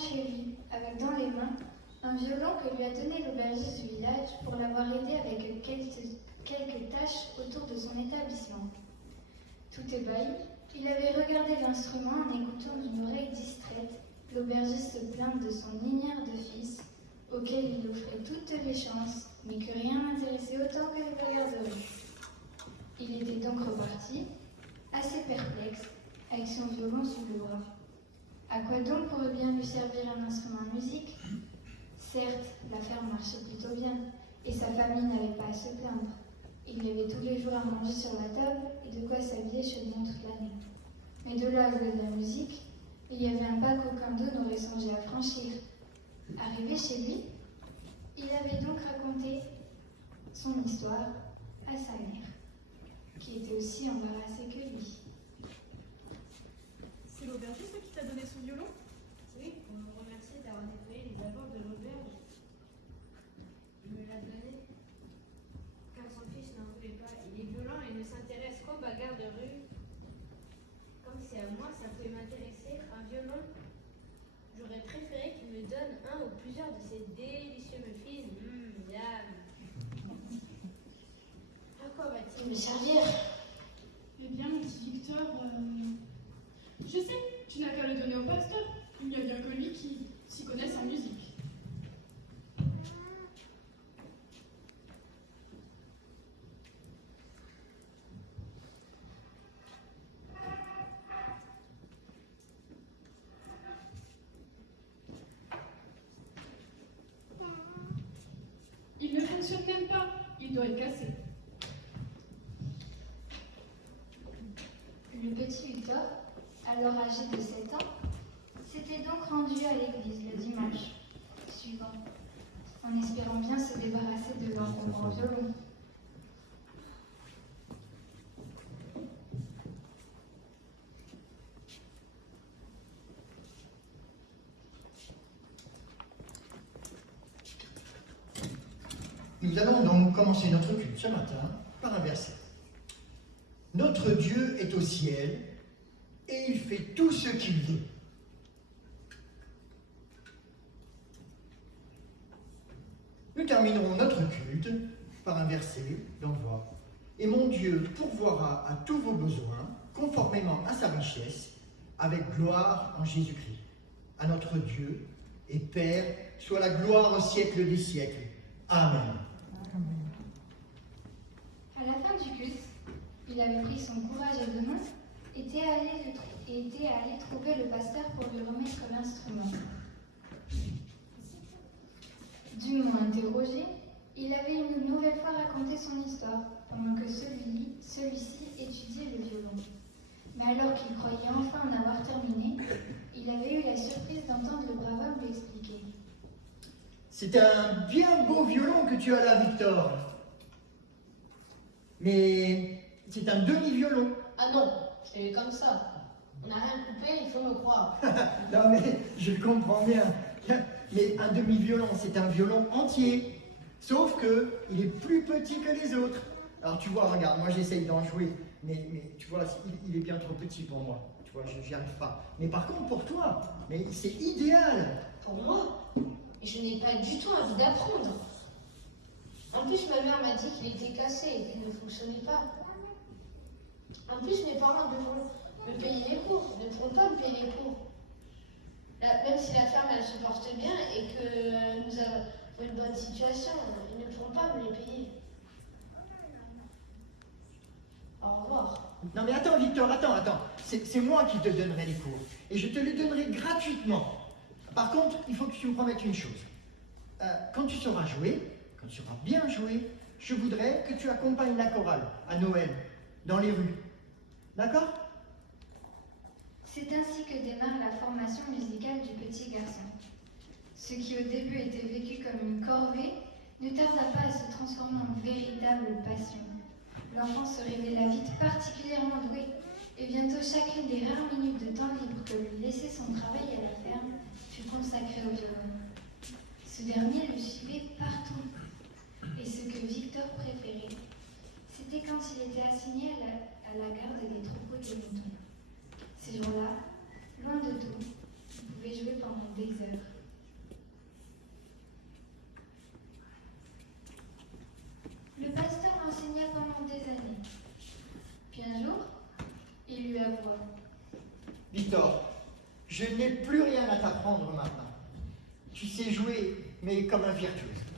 chez lui, avec dans les mains un violon que lui a donné l'aubergiste du village pour l'avoir aidé avec quelques tâches autour de son établissement. Tout ébahi, il avait regardé l'instrument en écoutant d'une oreille distraite l'aubergiste se plaindre de son ignare de fils, auquel il offrait toutes les chances, mais que rien n'intéressait autant que les bagarres de rue. Il était donc reparti, assez perplexe, avec son violon sous le bras. À quoi donc pourrait bien lui servir un instrument de musique? Certes, la ferme marchait plutôt bien, et sa famille n'avait pas à se plaindre. Il y avait tous les jours à manger sur la table et de quoi s'habiller chaudement toute l'année. Mais de là à jouer de la musique, il y avait un pas qu'aucun d'eux n'aurait songé à franchir. Arrivé chez lui, il avait donc raconté son histoire à sa mère, qui était aussi embarrassée que lui. C'est l'aubergiste qui t'a donné son violon? Oui, pour me remercier d'avoir nettoyé les abords de l'auberge. Il me l'a donné car son fils n'en voulait pas. Il est violent et ne s'intéresse qu'aux bagarres de rue. Comme si à moi ça pouvait m'intéresser, un violon, j'aurais préféré qu'il me donne un ou plusieurs de ces délicieux muffins. Miam. À quoi va-t-il me servir? Eh bien, mon petit Victor, je sais, tu n'as qu'à le donner au pasteur. Il n'y a bien que lui qui s'y connaisse en musique. Il ne fonctionne même pas, il doit être cassé. Le petit Victor, alors âgé de 7 ans, s'était donc rendu à l'église le dimanche suivant, en espérant bien se débarrasser de l'encombrant violon. Nous allons donc commencer notre culte ce matin par un verset. Notre Dieu est au ciel et il fait tout ce qu'il veut. Nous terminerons notre culte par un verset d'envoi. Et mon Dieu pourvoira à tous vos besoins, conformément à sa richesse, avec gloire en Jésus-Christ. À notre Dieu et Père, soit la gloire au siècle des siècles. Amen. À la fin du culte, il avait pris son courage à deux mains et était allé trouver le pasteur pour lui remettre l'instrument. Dûment interrogé, il avait une nouvelle fois raconté son histoire, pendant que celui-ci étudiait le violon. Mais alors qu'il croyait enfin en avoir terminé, il avait eu la surprise d'entendre le brave homme lui expliquer. C'est un bien beau violon que tu as là, Victor. Mais c'est un demi-violon. Ah non, je l'ai eu comme ça. On n'a rien coupé, il faut me croire. Non mais je comprends bien. Mais un demi-violon, c'est un violon entier. Sauf que il est plus petit que les autres. Alors tu vois, regarde, moi j'essaye d'en jouer. Mais tu vois, il est bien trop petit pour moi. Tu vois, j'y arrive pas. Mais par contre pour toi, mais c'est idéal. Pour moi? Et je n'ai pas du tout envie d'apprendre. En plus, ma mère m'a dit qu'il était cassé et qu'il ne fonctionnait pas. En plus, mes parents devront me payer les cours, ne pourront pas me payer les cours. Même si la ferme, elle se porte bien et que nous avons une bonne situation, ils ne pourront pas me les payer. Au revoir. Non mais attends Victor, attends. C'est moi qui te donnerai les cours. Et je te les donnerai gratuitement. Par contre, il faut que tu me promettes une chose. Quand tu sauras jouer, quand tu sauras bien jouer, je voudrais que tu accompagnes la chorale à Noël, dans les rues. D'accord? C'est ainsi que démarre la formation musicale du petit garçon. Ce qui au début était vécu comme une corvée ne tarda pas à se transformer en véritable passion. L'enfant se révéla vite particulièrement doué, et bientôt chacune des rares minutes de temps libre que lui laissait son travail à la ferme fut consacrée au violon. Ce dernier le suivait partout, et ce que Victor préférait, c'était quand il était assigné à la garde des troupeaux de moutons. Ces jours-là, loin de tout, il pouvait jouer pendant des heures. Le pasteur enseigna pendant des années. Puis un jour, il lui avoua. Victor, je n'ai plus rien à t'apprendre maintenant. Tu sais jouer, mais comme un virtuose.